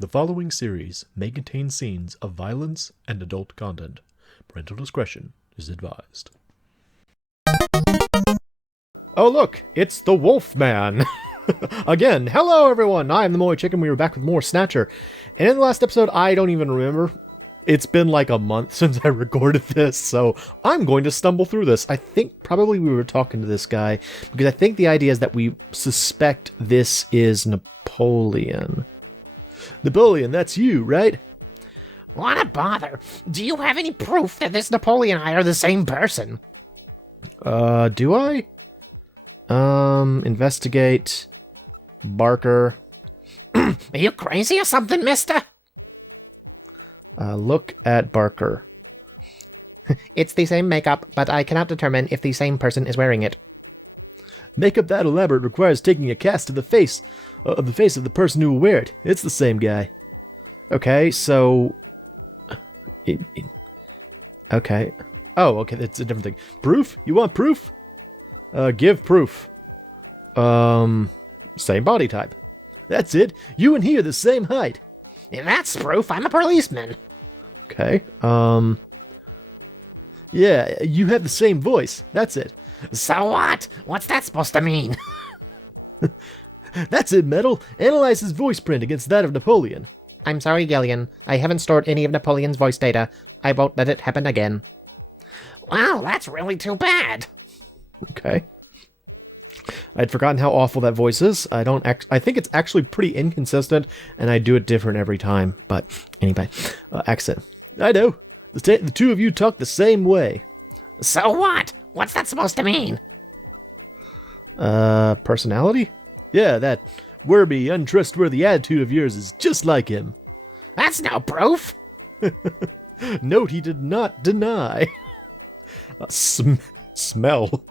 The following series may contain scenes of violence and adult content. Parental discretion is advised. Oh look, it's the Wolfman! Again, hello everyone, I am the MoeChicken. We were back with more Snatcher. And in the last episode, I don't even remember. It's been like a month since I recorded this, so I'm going to stumble through this. I think probably we were talking to this guy, because I think the idea is that we suspect this is Napoleon. Napoleon, that's you, right? What a bother. Do you have any proof that this Napoleon and I are the same person? Do I? Investigate. Barker. Are you crazy or something, mister? Look at Barker. It's the same makeup, but I cannot determine if the same person is wearing it. Makeup that elaborate requires taking a cast of the face of the person who will wear it. It's the same guy. Okay, so... Okay. Oh, okay, that's a different thing. Proof? You want proof? Give proof. Same body type. That's it. You and he are the same height. And that's proof I'm a policeman. Okay, yeah, you have the same voice. That's it. So what? What's that supposed to mean? That's it, Metal. Analyze his voice print against that of Napoleon. I'm sorry, Gillian. I haven't stored any of Napoleon's voice data. I won't let it happen again. Wow, that's really too bad. Okay. I'd forgotten how awful that voice is. I think it's actually pretty inconsistent, and I do it different every time. But anyway, accent. I know. The two of you talk the same way. So what? What's that supposed to mean? Personality? Yeah, that wormy, untrustworthy attitude of yours is just like him. That's no proof. Note he did not deny. Smell.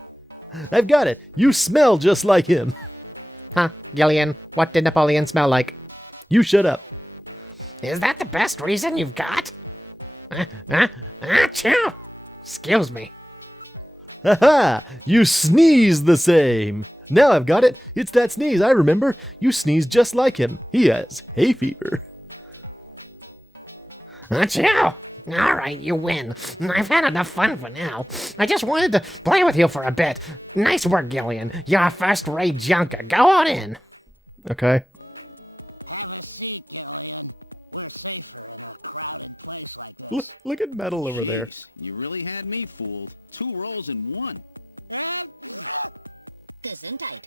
I've got it. You smell just like him. Huh, Gillian, what did Napoleon smell like? You shut up. Is that the best reason you've got? Achoo! Excuse me. Ha-ha! You sneeze the same. Now I've got it. It's that sneeze, I remember. You sneeze just like him. He has hay fever. Achoo! All right, you win. I've had enough fun for now. I just wanted to play with you for a bit. Nice work, Gillian. You're a first-rate junker. Go on in. Okay. Look at Metal over there. You really had me fooled. 2 rolls in 1. Gesundheit.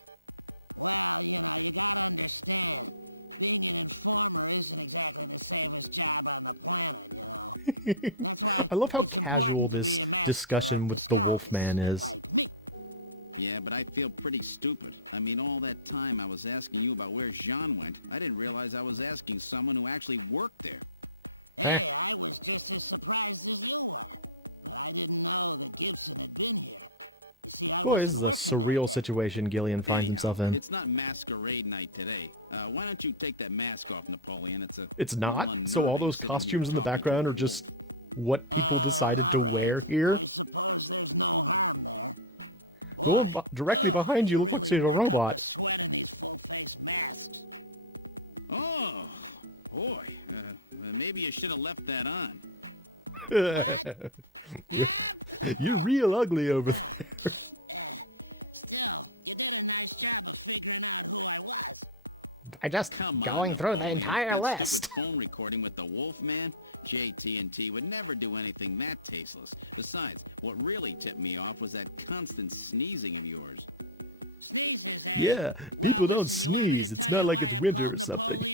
I love how casual this discussion with the Wolfman is. Yeah, but I feel pretty stupid. I mean, all that time I was asking you about where Jean went, I didn't realize I was asking someone who actually worked there. Huh? Boy, this is a surreal situation Gillian finds himself in. It's not masquerade night today. Why don't you take that mask off, Napoleon? It's not? So all those costumes in the background are just what people decided to wear here? The one directly behind you looks like she's a robot. Oh, boy. Maybe you should have left that on. You're real ugly over there. I'm just going through the entire list. Phone recording with the Wolfman? JT&T would never do anything that tasteless. Besides, what really tipped me off was that constant sneezing of yours. Yeah, people don't sneeze. It's not like it's winter or something.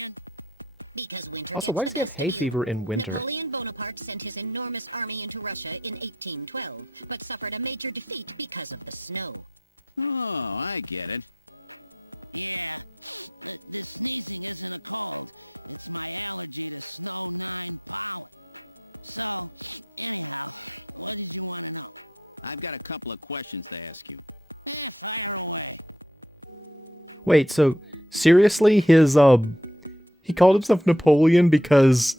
Also, why does he have hay fever in winter? Napoleon Bonaparte sent his enormous army into Russia in 1812, but suffered a major defeat because of the snow. Oh, I get it. I've got a couple of questions to ask you. Wait, so seriously, he called himself Napoleon because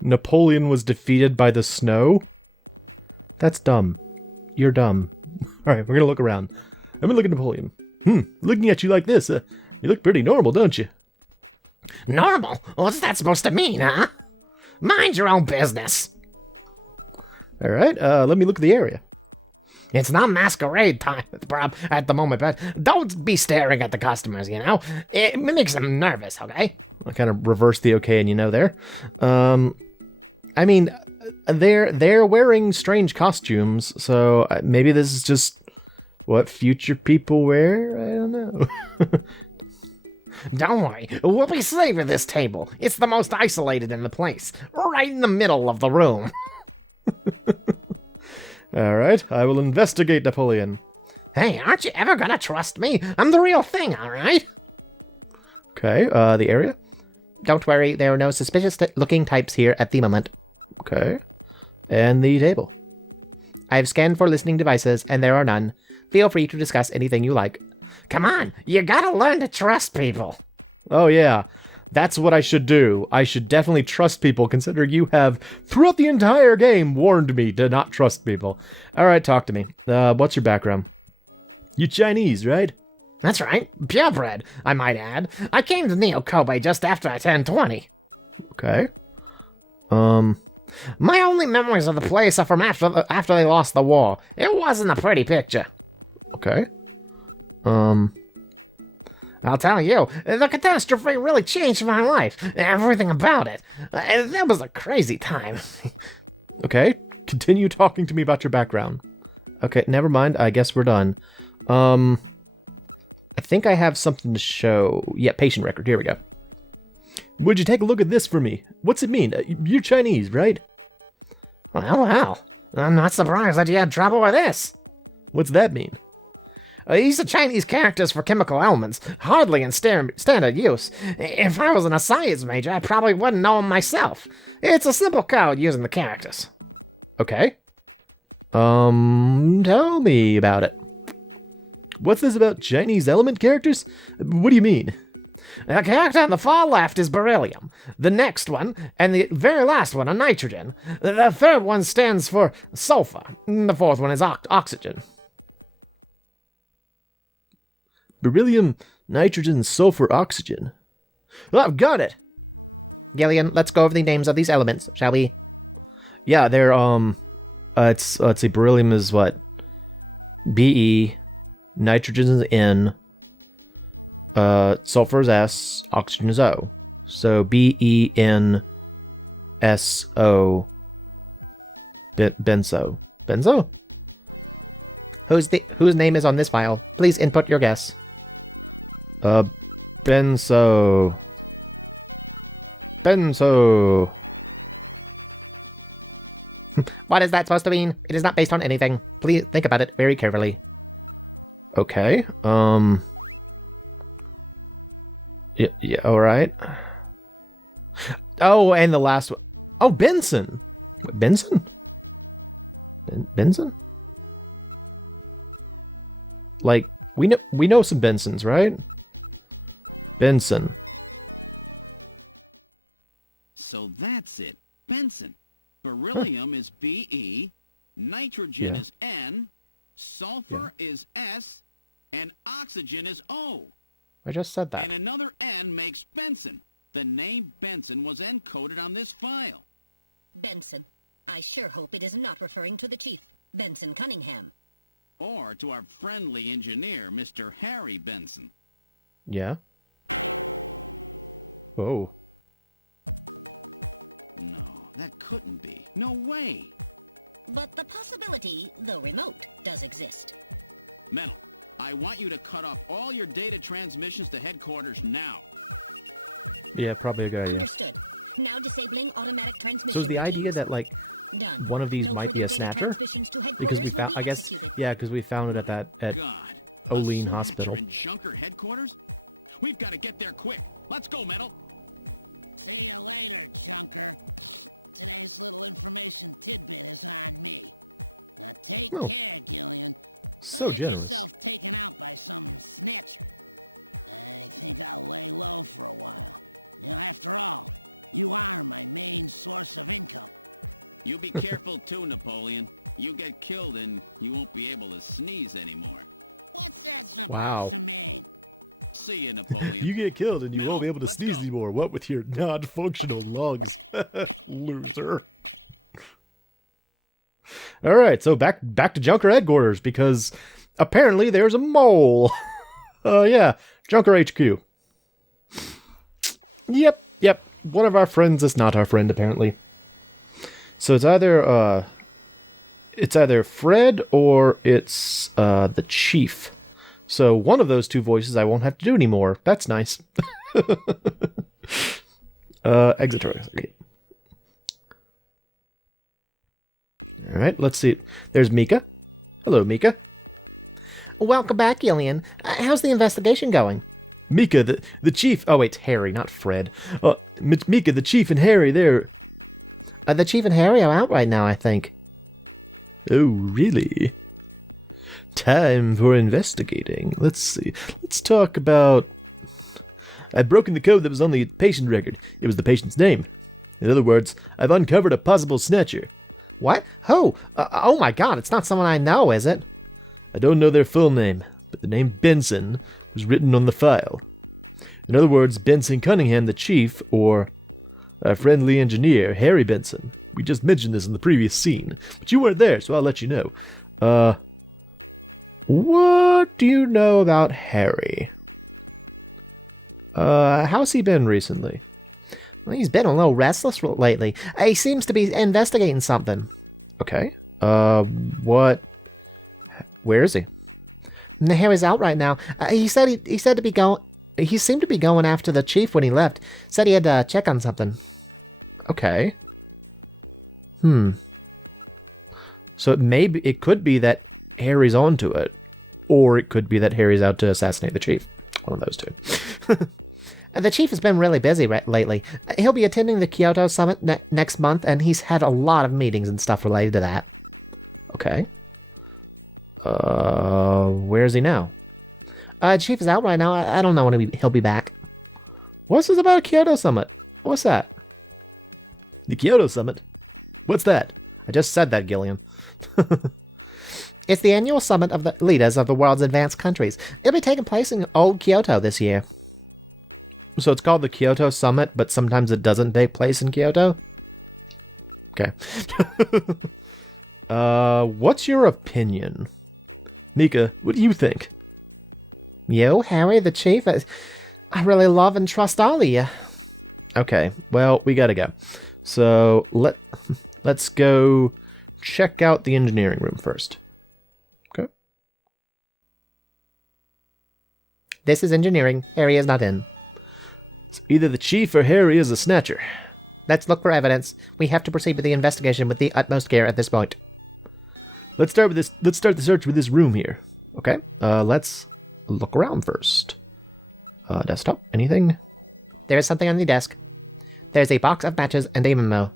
Napoleon was defeated by the snow? That's dumb. You're dumb. Alright, we're gonna look around. I'm gonna look at Napoleon. Looking at you like this, you look pretty normal, don't you? Normal? What's that supposed to mean, huh? Mind your own business. All right, let me look at the area. It's not masquerade time at the moment, but don't be staring at the customers, you know? It makes them nervous, okay? I kind of reversed the okay and you know there. I mean, they're wearing strange costumes, so maybe this is just what future people wear? I don't know. Don't worry, we'll be safe at this table. It's the most isolated in the place, right in the middle of the room. All right, I will investigate, Napoleon. Hey, aren't you ever gonna trust me? I'm the real thing, all right? Okay, the area? Don't worry, there are no suspicious-looking types here at the moment. Okay. And the table? I've scanned for listening devices, and there are none. Feel free to discuss anything you like. Come on, you gotta learn to trust people. Oh, yeah. That's what I should do. I should definitely trust people, considering you have, throughout the entire game, warned me to not trust people. All right, talk to me. What's your background? You Chinese, right? That's right. Purebred, I might add. I came to Neo Kobe just after I turned 20. Okay. My only memories of the place are from after they lost the war. It wasn't a pretty picture. Okay. I'll tell you, the catastrophe really changed my life. Everything about it. That was a crazy time. Okay. Continue talking to me about your background. Okay, never mind. I guess we're done. I think I have something to show. Yeah, patient record. Here we go. Would you take a look at this for me? What's it mean? You're Chinese, right? Well. I'm not surprised that you had trouble with this. What's that mean? These are Chinese characters for chemical elements, hardly in standard use. If I wasn't a science major, I probably wouldn't know them myself. It's a simple code using the characters. Okay. Tell me about it. What's this about Chinese element characters? What do you mean? The character on the far left is beryllium. The next one, and the very last one, are nitrogen. The third one stands for sulfur. The fourth one is oxygen. Beryllium, nitrogen, sulfur, oxygen. Well, I've got it! Gillian, let's go over the names of these elements, shall we? Yeah, they're, let's see, beryllium is what? Be, nitrogen is N, sulfur is S, oxygen is O. So BENSO. Benzo. Benzo? Whose name is on this file? Please input your guess. Benzo. Benzo. What is that supposed to mean? It is not based on anything. Please think about it very carefully. Okay, yeah, alright. Oh, and the last one. Oh, Benson! What, Benson? Benson? Like, we know some Bensons, right? Benson. So that's it. Benson. Beryllium is Be, nitrogen Yeah. is N, sulfur is S, and oxygen is O. I just said that. And another N makes Benson. The name Benson was encoded on this file. Benson. I sure hope it is not referring to the chief, Benson Cunningham. Or to our friendly engineer, Mr. Harry Benson. Yeah. Oh. No, that couldn't be. No way. But the possibility, though remote, does exist. Metal, I want you to cut off all your data transmissions to headquarters now. Yeah, probably a good idea. Understood. Now disabling automatic transmission. So is the idea that, like, Done. one of these No might be a further data snatcher? transmissions to Because we headquarters will found, be I guess, executed. yeah, because we found it at God. Olean A Hospital. Snatcher in Junker headquarters? We've got to get there quick. Let's go, Metal. Oh. So generous. You be careful too, Napoleon. You get killed and you won't be able to sneeze anymore. Wow. See you, Napoleon. You get killed and you won't be able to sneeze anymore. What with your non-functional lungs? Loser. Alright, so back to Junker headquarters, because apparently there's a mole. Yeah, Junker HQ. Yep. One of our friends is not our friend, apparently. So it's either Fred or it's the Chief. So one of those two voices I won't have to do anymore. That's nice. Exit target. Alright, let's see. There's Mika. Hello, Mika. Welcome back, Gillian. How's the investigation going? Mika, the Chief... Oh, wait, Harry, not Fred. Mika, the Chief and Harry, they're... The Chief and Harry are out right now, I think. Oh, really? Time for investigating. Let's see. Let's talk about... I've broken the code that was on the patient record. It was the patient's name. In other words, I've uncovered a possible snatcher. What? Who? Oh my god, it's not someone I know, is it? I don't know their full name, but the name Benson was written on the file. In other words, Benson Cunningham, the Chief, or our friendly engineer, Harry Benson. We just mentioned this in the previous scene, but you weren't there, so I'll let you know. What do you know about Harry? How's he been recently? Well, he's been a little restless lately. He seems to be investigating something. Okay. What? Where is he? Harry's out right now. He seemed to be going after the Chief when he left. Said he had to check on something. Okay. So it could be that Harry's onto it, or it could be that Harry's out to assassinate the Chief. One of those two. The Chief has been really busy lately. He'll be attending the Kyoto Summit next month, and he's had a lot of meetings and stuff related to that. Okay. Where is he now? Chief is out right now. I don't know when he'll be back. What's this about a Kyoto Summit? What's that? The Kyoto Summit? What's that? I just said that, Gillian. It's the annual summit of the leaders of the world's advanced countries. It'll be taking place in Old Kyoto this year. So it's called the Kyoto Summit, but sometimes it doesn't take place in Kyoto? Okay. What's your opinion? Mika, what do you think? You, Harry, the Chief, I really love and trust all of you. Okay, well, we gotta go. So, let's go check out the engineering room first. Okay. This is engineering. Harry is not in. So either the Chief or Harry is a snatcher. Let's look for evidence. We have to proceed with the investigation with the utmost care at this point. Let's start the search with this room here. Okay. Let's look around first. Desktop, anything? There is something on the desk. There's a box of matches and a memo.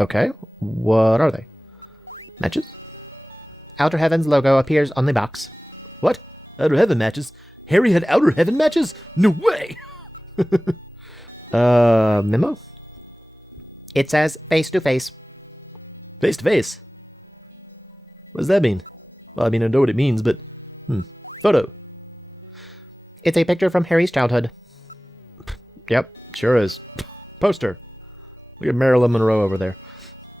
Okay. What are they? Matches? Outer Heaven's logo appears on the box. What? Outer Heaven matches? Harry had Outer Heaven matches? No way! Memo? It says face to face. Face to face? What does that mean? Well, I mean, I know what it means, but... Photo. It's a picture from Harry's childhood. Yep, sure is. Poster. Look at Marilyn Monroe over there.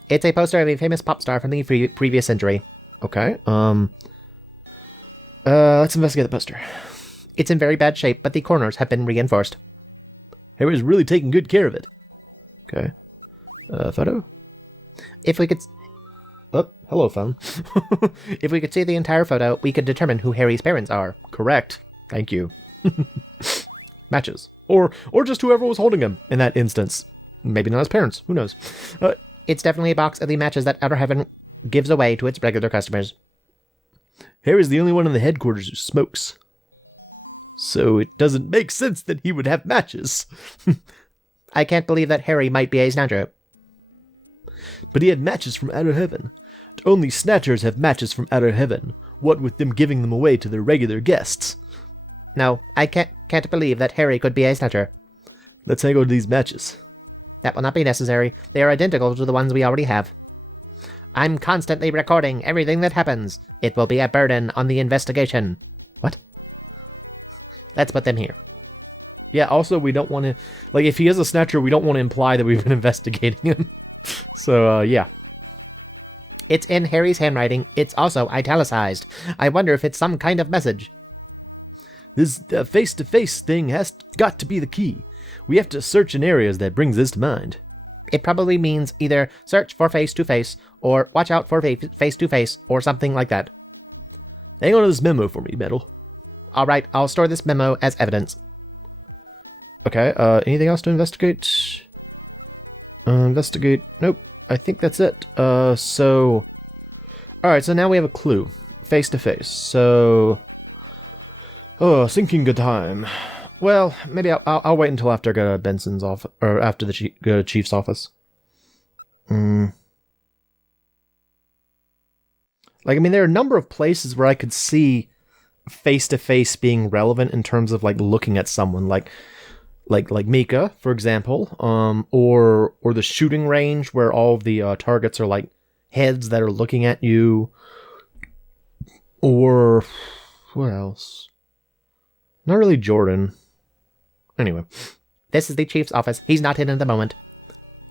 It's a poster of a famous pop star from the previous century. Okay, let's investigate the poster. It's in very bad shape, but the corners have been reinforced. Harry's really taking good care of it. Okay. Photo? If we could... Oh, hello, phone. If we could see the entire photo, we could determine who Harry's parents are. Correct. Thank you. Matches. Or just whoever was holding him in that instance. Maybe not his parents. Who knows? It's definitely a box of the matches that Outer Heaven gives away to its regular customers. Harry's the only one in the headquarters who smokes. So it doesn't make sense that he would have matches. I can't believe that Harry might be a snatcher. But he had matches from Outer Heaven. Only snatchers have matches from Outer Heaven, what with them giving them away to their regular guests. No, I can't believe that Harry could be a snatcher. Let's hang on to these matches. That will not be necessary. They are identical to the ones we already have. I'm constantly recording everything that happens. It will be a burden on the investigation. What? Let's put them here. Yeah, also, we don't want to... Like, if he is a Snatcher, we don't want to imply that we've been investigating him. So, yeah. It's in Harry's handwriting. It's also italicized. I wonder if it's some kind of message. This face-to-face thing has got to be the key. We have to search in areas that brings this to mind. It probably means either search for face-to-face, or watch out for face-to-face, or something like that. Hang on to this memo for me, Metal. Alright, I'll store this memo as evidence. Okay, anything else to investigate? Investigate. Nope. I think that's it. So... Alright, so now we have a clue. Face-to-face. So... Oh, sinking good time. Well, maybe I'll wait until after I go to Benson's office, or after go to Chief's office. Like, I mean, there are a number of places where I could see face-to-face being relevant in terms of, like, looking at someone, like Mika, for example, or the shooting range where all of the targets are, like, heads that are looking at you, or what else? Not really Jordan. Anyway. This is the Chief's office. He's not in at the moment.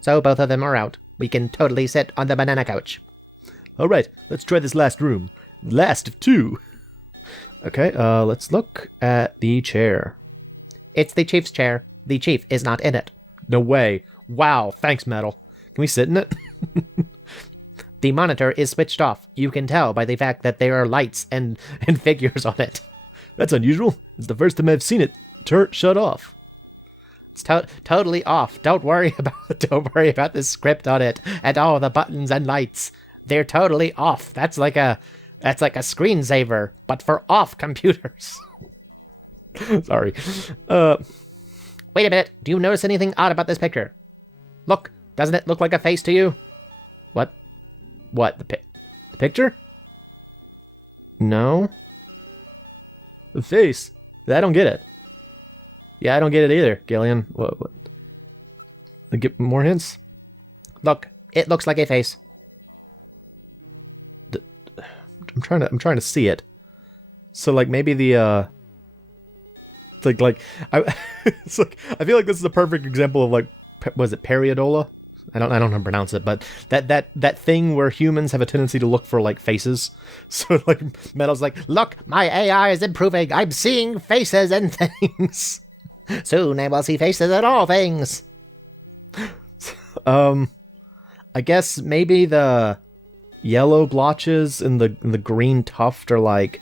So both of them are out. We can totally sit on the banana couch. Alright, let's try this last room. Last of two. Okay, let's look at the chair. It's the Chief's chair. The Chief is not in it. No way. Wow, thanks, Metal. Can we sit in it? The monitor is switched off. You can tell by the fact that there are lights and figures on it. That's unusual. It's the first time I've seen it shut off. It's totally off. Don't worry about the script on it and all the buttons and lights. They're totally off. That's like a screensaver, but for off computers. Sorry. Wait a minute. Do you notice anything odd about this picture? Look, doesn't it look like a face to you? What? What? The picture? No. The face? I don't get it. Yeah, I don't get it either, Gillian. What? Get more hints? Look, it looks like a face. I'm trying to see it. So, like, maybe the it's like it's like, I feel like this is a perfect example of, like, was it periodola? I don't know how to pronounce it, but that thing where humans have a tendency to look for, like, faces. So, like, Metal's like, look, my AI is improving. I'm seeing faces and things. Soon I will see faces and all things. I guess maybe the yellow blotches and the green tuft are, like,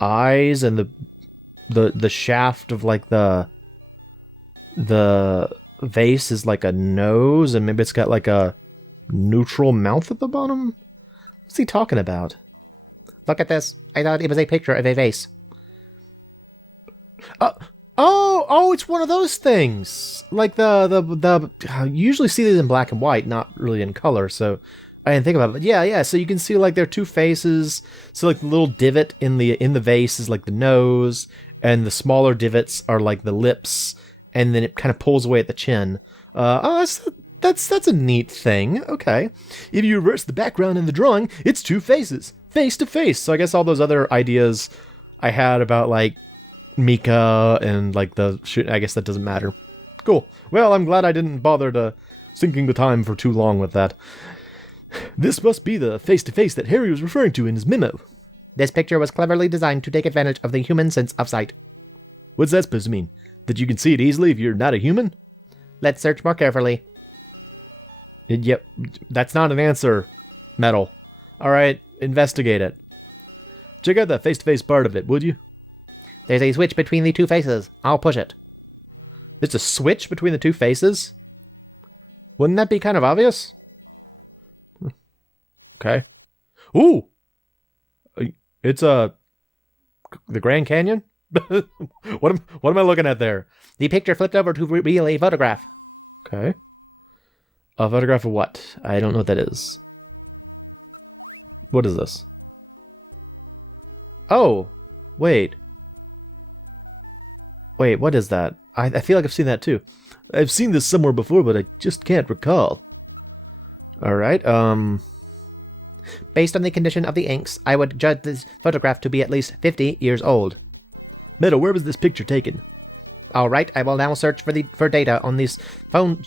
eyes, and the shaft of, like, the vase is like a nose, and maybe it's got, like, a neutral mouth at the bottom. What's he talking about? Look at this. I thought it was a picture of a vase. Oh, it's one of those things. Like the I usually see these in black and white, not really in color, so I didn't think about it. But yeah, so you can see, like, there are two faces. So, like, the little divot in the vase is, like, the nose, and the smaller divots are, like, the lips, and then it kind of pulls away at the chin. That's a neat thing. Okay. If you reverse the background in the drawing, it's two faces, face to face. So I guess all those other ideas I had about, like, Mika and, like, the shoot, I guess that doesn't matter. Cool. Well, I'm glad I didn't bother to sinking the time for too long with that. This must be the face-to-face that Harry was referring to in his memo. This picture was cleverly designed to take advantage of the human sense of sight. What's that supposed to mean? That you can see it easily if you're not a human? Let's search more carefully. Yep, that's not an answer, Metal. Alright, investigate it. Check out that face-to-face part of it, would you? There's a switch between the two faces. I'll push it. There's a switch between the two faces? Wouldn't that be kind of obvious? Okay. Ooh! It's the Grand Canyon? What am I looking at there? The picture flipped over to reveal a photograph. Okay. A photograph of what? I don't know what that is. What is this? Oh, wait. Wait, what is that? I feel like I've seen that too. I've seen this somewhere before, but I just can't recall. Alright, Based on the condition of the inks, I would judge this photograph to be at least 50 years old. Meadow, where was this picture taken? All right, I will now search for data on this phone.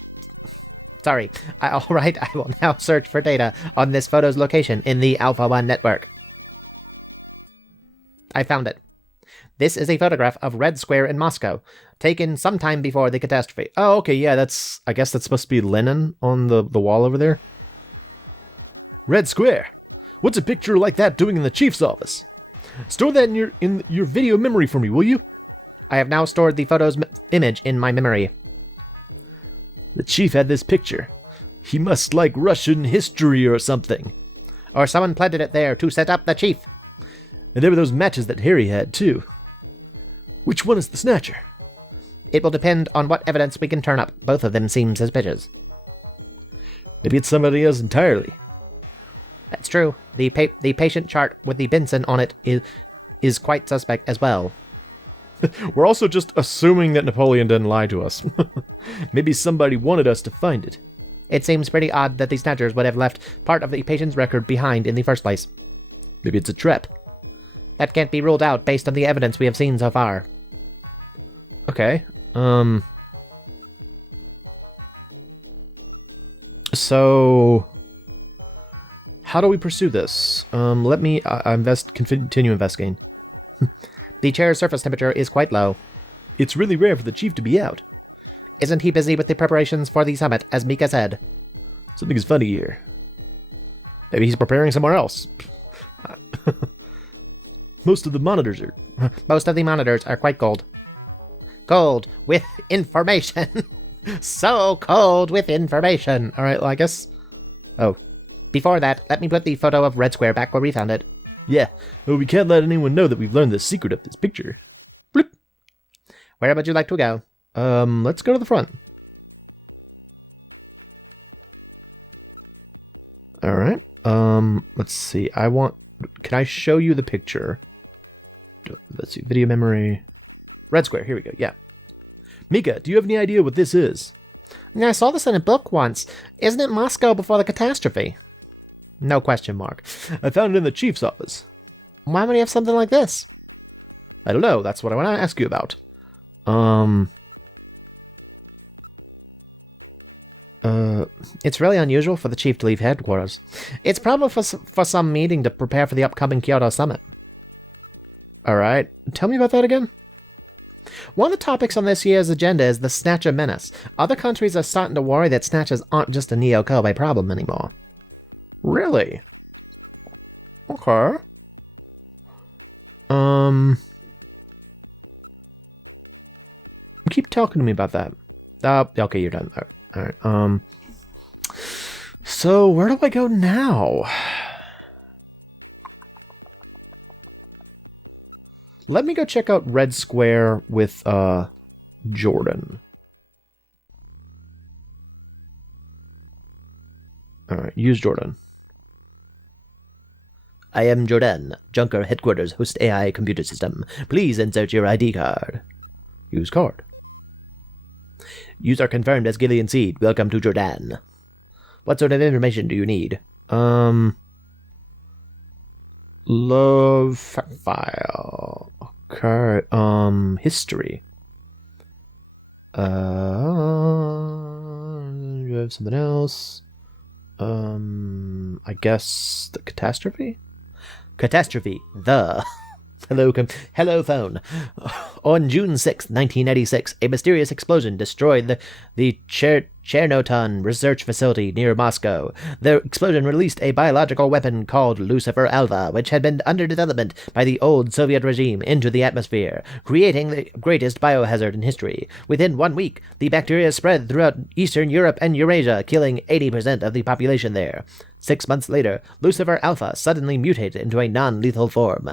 Sorry. All right, I will now search for data on this photo's location in the Alpha 1 network. I found it. This is a photograph of Red Square in Moscow, taken sometime before the catastrophe. Oh, okay, yeah, I guess that's supposed to be Lenin on the wall over there. Red Square. What's a picture like that doing in the chief's office? Store that in your video memory for me, will you? I have now stored the photo's image in my memory. The chief had this picture. He must like Russian history or something. Or someone planted it there to set up the chief. And there were those matches that Harry had, too. Which one is the Snatcher? It will depend on what evidence we can turn up. Both of them seem suspicious. Maybe it's somebody else entirely. That's true. The patient chart with the Benson on it is quite suspect as well. We're also just assuming that Napoleon didn't lie to us. Maybe somebody wanted us to find it. It seems pretty odd that the Snatchers would have left part of the patient's record behind in the first place. Maybe it's a trap. That can't be ruled out based on the evidence we have seen so far. Okay. So how do we pursue this? Let me continue investigating. The chair's surface temperature is quite low. It's really rare for the chief to be out. Isn't he busy with the preparations for the summit, as Mika said? Something is funny here. Maybe he's preparing somewhere else. Most of the monitors are quite cold. Cold with information. So cold with information. All right, well, I guess... Oh. Before that, let me put the photo of Red Square back where we found it. Yeah, but we can't let anyone know that we've learned the secret of this picture. Bloop. Where would you like to go? Let's go to the front. All right. Let's see. Can I show you the picture? Let's see. Video memory. Red Square. Here we go. Yeah. Mika, do you have any idea what this is? Yeah, I saw this in a book once. Isn't it Moscow before the catastrophe? No question mark. I found it in the chief's office. Why would he have something like this? I don't know. That's what I want to ask you about. It's really unusual for the chief to leave headquarters. It's probably for some meeting to prepare for the upcoming Kyoto summit. All right. Tell me about that again. One of the topics on this year's agenda is the Snatcher menace. Other countries are starting to worry that Snatchers aren't just a Neo-Kobe problem anymore. Really? Okay. Keep talking to me about that. Okay, you're done. All right. So where do I go now? Let me go check out Red Square with Jordan. All right, use Jordan. I am Jordan, Junker Headquarters Host AI Computer System. Please insert your ID card. Use card. User confirmed as Gillian Seed. Welcome to Jordan. What sort of information do you need? Love file. Okay. History. You have something else. I guess the catastrophe? Catastrophe. Hello phone. On June 6, 1996, a mysterious explosion destroyed the Chernoton research facility near Moscow. The explosion released a biological weapon called Lucifer Alpha, which had been under development by the old Soviet regime, into the atmosphere, creating the greatest biohazard in history. Within 1 week, the bacteria spread throughout Eastern Europe and Eurasia, killing 80% of the population there. 6 months later, Lucifer Alpha suddenly mutated into a non-lethal form.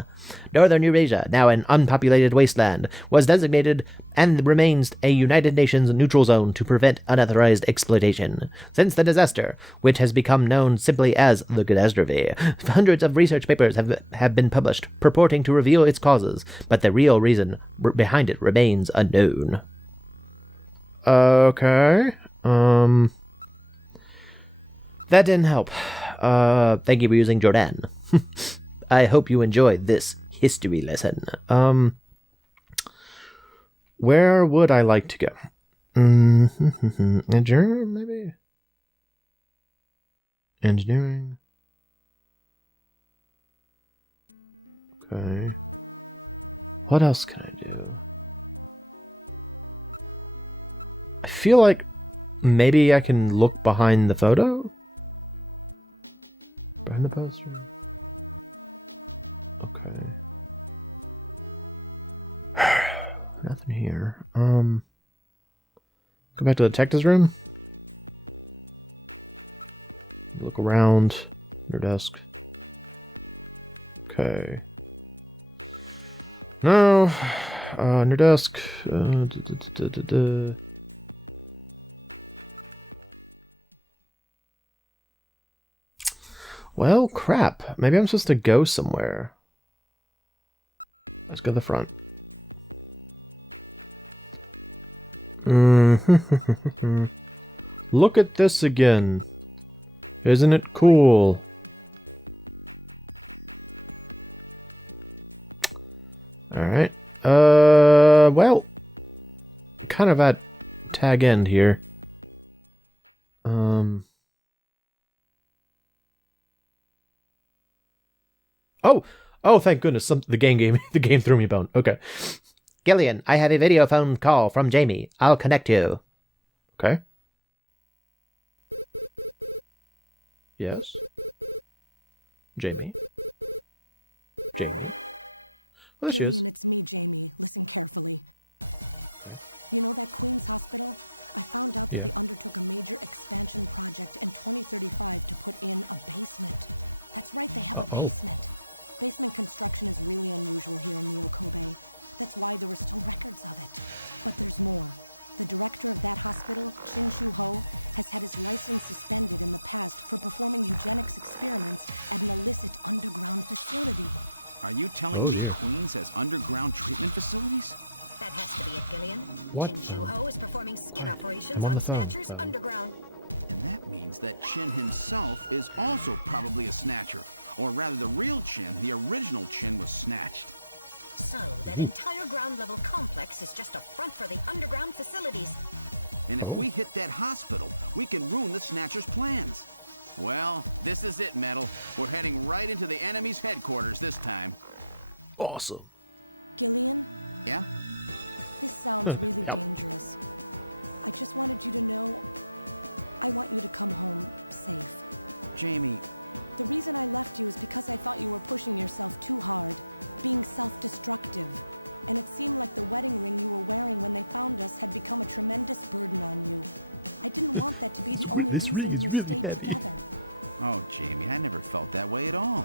Northern Eurasia, now an unpopulated wasteland, was designated and remains a United Nations neutral zone to prevent unauthorized exploitation. Since the disaster, which has become known simply as the catastrophe, hundreds of research papers have been published purporting to reveal its causes, but the real reason behind it remains unknown. Okay. That didn't help. Thank you for using Jordan. I hope you enjoyed this history lesson. Where would I like to go? Engineering, maybe? Engineering. Okay. What else can I do? I feel like maybe I can look behind the photo? Behind the poster? Okay. Nothing here. Go back to the detective's room. Look around your desk. Okay. No. On your desk. Well, crap. Maybe I'm supposed to go somewhere. Let's go to the front. Look at this again. Isn't it cool? Alright. Well, kind of at tag end here. Oh, thank goodness. The game threw me a bone. Okay. Gillian, I have a video phone call from Jamie. I'll connect you. Okay. Yes. Jamie. Jamie. Well, there she is. Okay. Yeah. Oh. Oh dear. Queens has underground treatment facilities? What phone? Quiet. I'm on the phone. And that means that Chin himself is also probably a snatcher. Or rather, the real Chin, the original Chin, was snatched. So, the entire ground level complex is just a front for the underground facilities. And if we hit that hospital, we can ruin the Snatcher's plans. Well, this is it, Metal. We're heading right into the enemy's headquarters this time. Awesome. Yeah? Yep. Jamie. This ring is really heavy. Oh, Jamie, I never felt that way at all.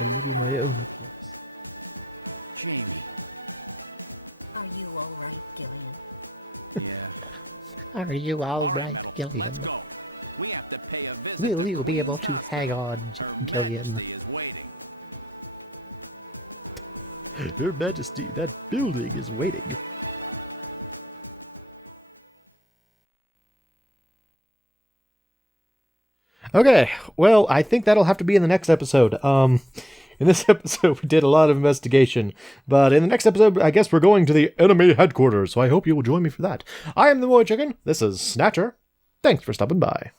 I'll model my own at once. Jamie. Are you all right, Gillian? Yeah. Are you all right, Metal, let's Gillian? go. We have to pay a visit Will to you be able to Johnson. hang on, Her Gillian? Majesty is waiting. Her Majesty, that building is waiting. Okay, well, I think that'll have to be in the next episode. In this episode, we did a lot of investigation, but in the next episode, I guess we're going to the enemy headquarters, so I hope you will join me for that. I am the MoeChicken. This is Snatcher. Thanks for stopping by.